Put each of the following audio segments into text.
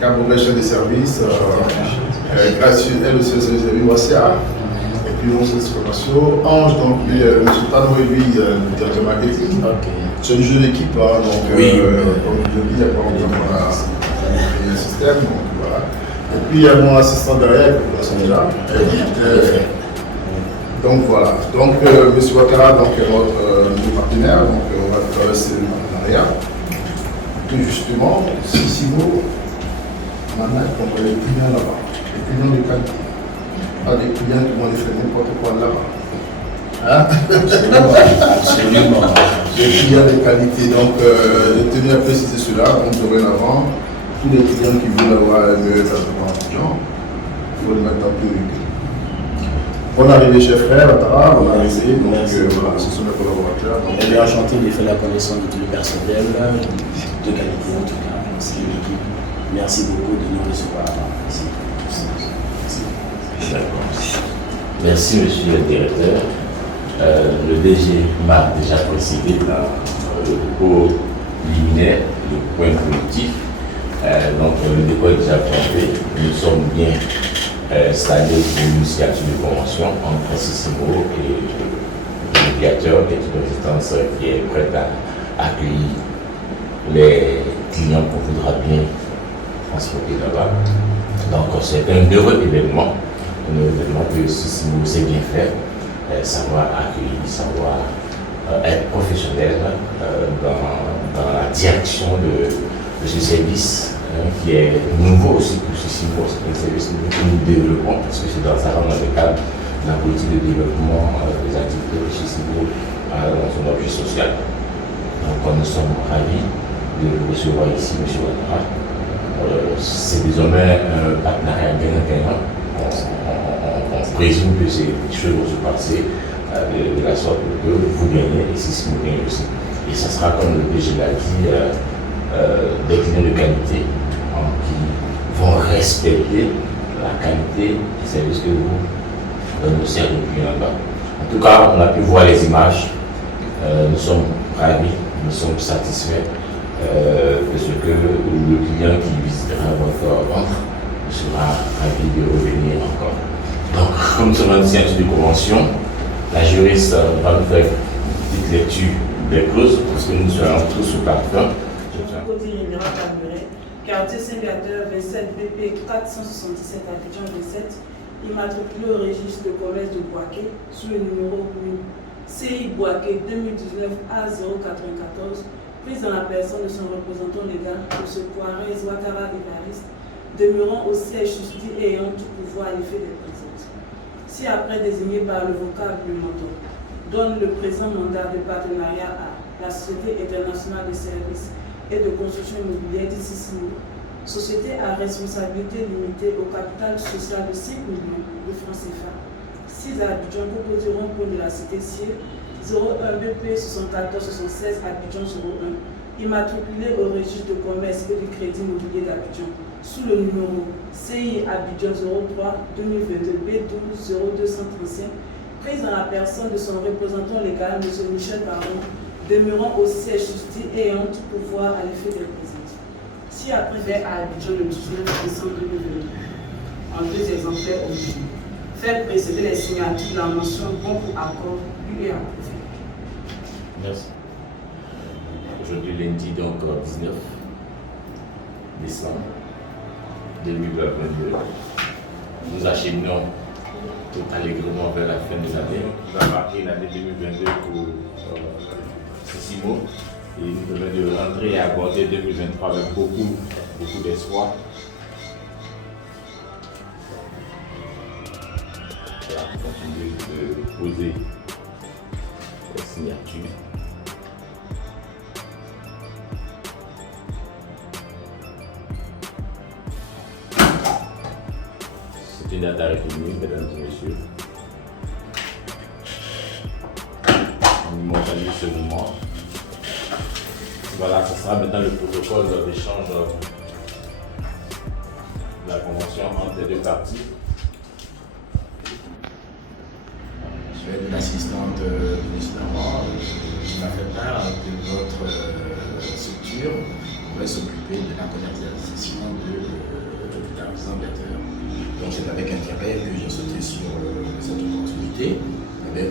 Camerounais chef de service, grâce elle aussi c'est des amis Wassia. Et puis on se commerciaux. Ange, donc M. Tano et lui, le directeur marketing. C'est du jeu d'équipe, hein, donc comme je dis, il y a pas longtemps qu'on a créé un système, donc voilà. Et puis il y a mon assistant derrière, qui est déjà. Donc voilà. Donc M. Ouattara donc, est notre partenaire, donc on va traverser le partenariat. Et justement, Sissimo, on a des clients là-bas, des clients de qualité. Pas des clients qui vont les faire n'importe quoi là-bas. Hein? Absolument. Des clients de qualité. Donc, je tenais à préciser cela. Donc, dorénavant, tous les clients qui veulent avoir un meilleur traitement client, il faut le mettre en priorité. On est arrivé chez Frère, à Tara, on a essayé, donc voilà, ce sont mes collaborateurs. On est enchanté de faire la connaissance de tout le personnel, de qualité en tout cas, c'est l'équipe. Merci beaucoup de nous recevoir ici. Merci, monsieur le directeur. Le DG m'a déjà précisé dans le propos liminaire, le point positif. Donc, le décor est déjà planté. Nous sommes bien installés pour une signature de convention entre Sissimo et le médiateur, qui est une résistance qui est prête à accueillir les clients qu'on voudra bien transporter là-bas. Donc, c'est un heureux événement. Un événement que Sissimo sait bien faire, savoir accueillir, savoir être professionnel dans la direction de ce service qui est nouveau aussi pour Sissimo. C'est un service que nous développons parce que c'est dans le cadre de la politique de développement des activités de Sissimo dans son objet social. Donc nous sommes ravis de vous recevoir ici, M. Ouattara. C'est désormais un partenariat gagnant-gagnant. On présume que ces choses vont se passer de la sorte que vous gagnez et Sissimo gagne aussi. Et ce sera, comme le DG l'a dit, des clients de qualité qui vont respecter la qualité du service que vous nous servez depuis là-bas. En tout cas, on a pu voir les images. Nous sommes ravis, nous sommes satisfaits de ce que le client qui visitera votre ventre sera ravi de revenir encore. Donc, comme nous sommes en signature de convention, la juriste va nous faire une petite lecture des clauses parce que nous serons tous sous parfum. Quartier Saint-Viateur 27 BP 477 Abidjan 27, immatriculé au registre de commerce de Boaké sous le numéro CI Boaké 2019 A094, prise dans la personne de son représentant légal, M. Poiré Ouattara Évariste, demeurant au siège susdit et ayant tout pouvoir à l'effet des présentes. Si après désigné par le vocable du menton, donne le présent mandat de partenariat à la Société internationale de services et de construction immobilière d'Ississimo, société à responsabilité limitée au capital social de 5 millions de francs CFA, 6 à Abidjan proposeront pour de la cité Ciel, 01 BP 7476 Abidjan 01, immatriculé au registre de commerce et du crédit immobilier d'Abidjan, sous le numéro CI Abidjan 03 2022 B12 0235, prise dans la personne de son représentant légal, M. Michel Baron, demeurant au siège susdit et ayant tout pouvoir à l'effet des présentes. Si après fait à Abidjan le 19 décembre 2022, en 2 exemplaires originaux, fait précéder les signatures de la mention bon pour accord lui et approuvé. Merci. Aujourd'hui, lundi, donc 19 décembre 2022, nous acheminons tout allègrement vers la fin de l'année. Nous avons marqué l'année 2022 pour Sissimo et nous devons de rentrer et aborder 2023 avec beaucoup d'espoir. Voilà, continuer de poser les signatures. C'est une date à retenir, mesdames et messieurs. On immortalise ce moment. Voilà, ce sera maintenant le protocole d'échange de la convention entre les deux parties. Je vais être l'assistante ministérielle qui m'a fait part de votre structure. On va s'occuper de la commercialisation de Angleterre. Donc c'est avec intérêt que j'ai sauté sur cette opportunité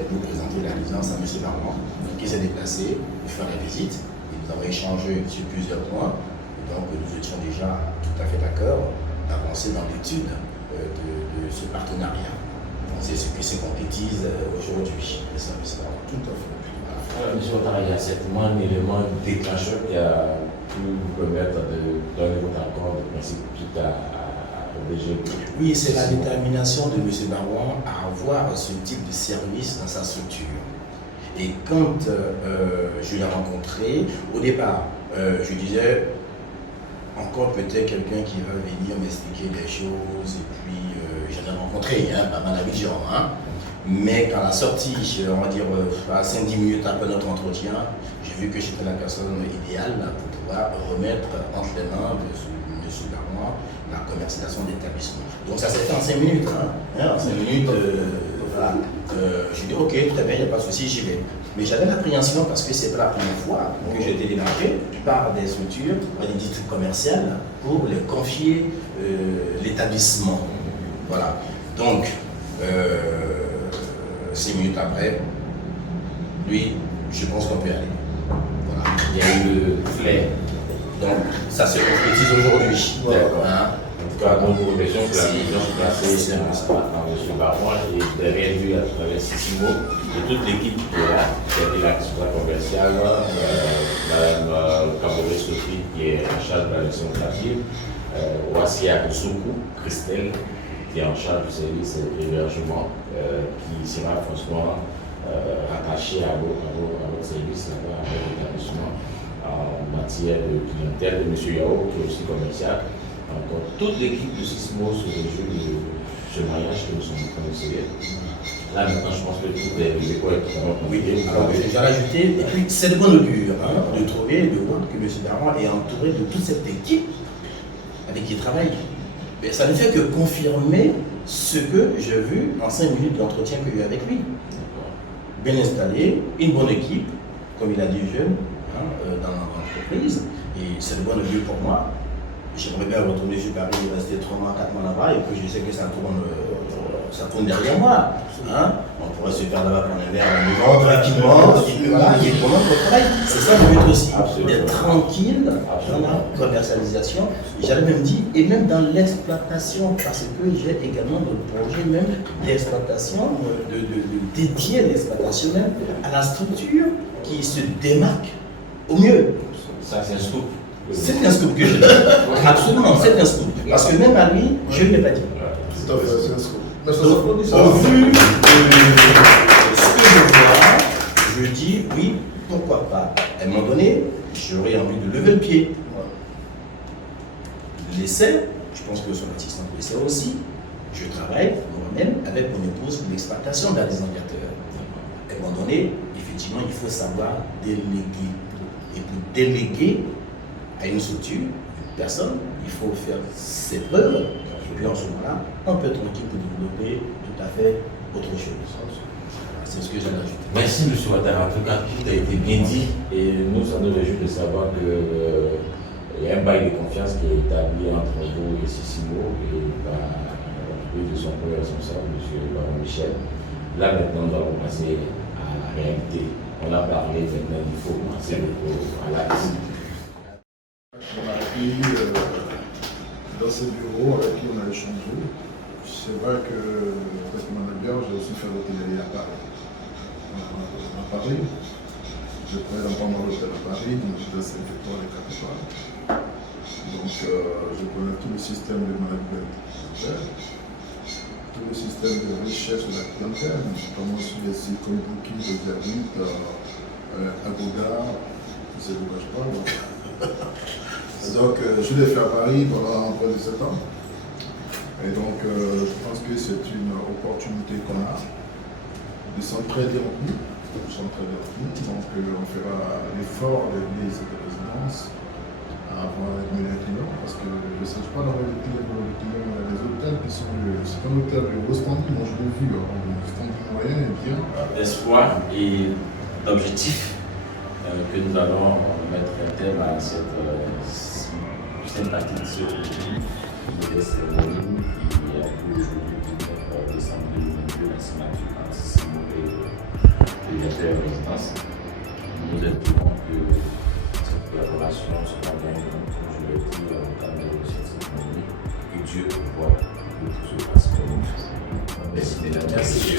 pour présenter la résidence à M. Barman, qui s'est déplacé pour faire la visite. Et nous avons échangé sur plusieurs points. Et donc nous étions déjà tout à fait d'accord d'avancer dans l'étude de ce partenariat. Donc c'est ce qui se concrétise aujourd'hui. Tout à fait. Monsieur Ouattara, il y a certainement un élément déclencheur qui a pu vous permettre de donner votre accord de principe suite au DG. Oui, c'est la détermination de M. Barwan à avoir ce type de service dans sa structure. Et quand je l'ai rencontré, au départ, je disais, encore peut-être quelqu'un qui va venir m'expliquer des choses, et puis j'en ai rencontré pas mal d'Abidjan. Mais quand la sortie, on va dire à 5-10 minutes après notre entretien, j'ai vu que j'étais la personne idéale pour pouvoir remettre entre les mains de M. Barman la commercialisation d'établissement. Donc ça s'est fait en 5 minutes. En 5 minutes, voilà. Je dis ok, très bien, il n'y a pas de souci, j'y vais. Mais j'avais l'appréhension parce que c'est pas la première fois que j'ai été démarqué par des structures, des districts commerciales, pour les confier l'établissement. Voilà. Donc, 5 minutes après, lui, je pense qu'on peut y aller. Voilà. Il y a eu le flair. Donc, ça se concrétise aujourd'hui. D'accord. En tout cas, donc, pour question que la vision se placée dans M. Barman et derrière lui, à travers Sissimo, et toute l'équipe qui est là, qui a été l'action commerciale, Mme Kabore Sophie, qui est en charge de la gestion créative, Wassia Soukou, Christelle, qui est en charge du service hébergement, qui sera franchement rattaché à votre service là-bas, à votre établissement en matière de clientèle de M. Yao, qui est aussi commercial. Donc, toute l'équipe de Sismo se réjouit de ce mariage que nous sommes en train de célébrer. Là, maintenant, je pense que tout est correctement. Oui, alors j'ai rajouté, et puis c'est de bonne augure de trouver, de voir que M. Barman est entouré de toute cette équipe avec qui il travaille. Mais ça ne fait que confirmer ce que j'ai vu en 5 minutes d'entretien que j'ai eu avec lui. Bien installé, une bonne équipe, comme il a dit jeune, dans l'entreprise, et c'est de bonne augure pour moi. J'aimerais bien retourner sur Paris, rester 3 mois, 4 mois là-bas, et puis je sais que ça tourne derrière moi. On pourrait se faire là-bas prendre un verre à la maison, tranquillement, et puis voilà, et comment on travaille. C'est ça le but aussi, d'être tranquille dans la commercialisation. J'avais même dit, et même dans l'exploitation, parce que j'ai également le projet même d'exploitation, de dédier l'exploitation même à la structure qui se démarque au mieux. Ça, c'est un scoop. C'est un scoop que je dis. Absolument, c'est un scoop. Parce que même à lui, je ne l'ai pas dit. Tout à fait, c'est un scoop. Donc, au vu de ce que je vois, je dis oui, pourquoi pas. À un moment donné, j'aurais envie de lever le pied. L'essai, je pense que son assistant de l'essai aussi, je travaille moi-même avec mon épouse pour l'exploitation d'un des enquêteurs. À un moment donné, effectivement, il faut savoir déléguer. Et pour déléguer à une structure, une personne, il faut faire ses preuves. Et puis en ce moment-là, on peut être tranquille pour développer tout à fait autre chose. C'est ce que j'ai ajouté. Merci M. Ouattara. En tout cas, tout a été bien dit et nous, ça nous réjouit de savoir qu'il y a un bail de confiance qui est établi entre vous et Sissimo et de son premier responsable, M. Baron Michel. Là, maintenant, nous allons passer à la réalité. On a parlé, maintenant, il faut commencer à l'acte. On a accueilli dans ce bureau avec qui on a échangé. C'est vrai que, avec mon manager, j'ai aussi fait l'hôtellerie à Paris. À Paris, je travaille dans pas mal d'hôtels à Paris, donc j'étais à Saint-Victor et Capitale. Donc je connais tout le système de management, tout le système de recherche de la clientèle, notamment sur les sites comme Booking, Reservit, Agoda, c'est de quoi je parle. Donc je l'ai fait à Paris pendant près de 7 ans. Et donc je pense que c'est une opportunité qu'on a de s'entraider entre nous. Donc on fera l'effort de l'église de résidence à avoir avec mes clients, parce que je ne sais pas dans les clients, il y a des hôtels qui sont c'est un hôtel de haut standing, moi je l'ai vu, le standing moyen est bien. L'espoir et l'objectif que nous allons mettre un terme à cette partie de ce modeste cérémonie qui a lieu aujourd'hui, 19 décembre 2022, la signature entre Sissimo et le directeur de résidence. Nous espérons que cette collaboration sera gagnante, comme je l'ai dit, dans le cadre de cette cérémonie, et que Dieu pourvoie que tout se passe comme il faut. Merci, mesdames. Merci.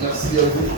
Merci à vous.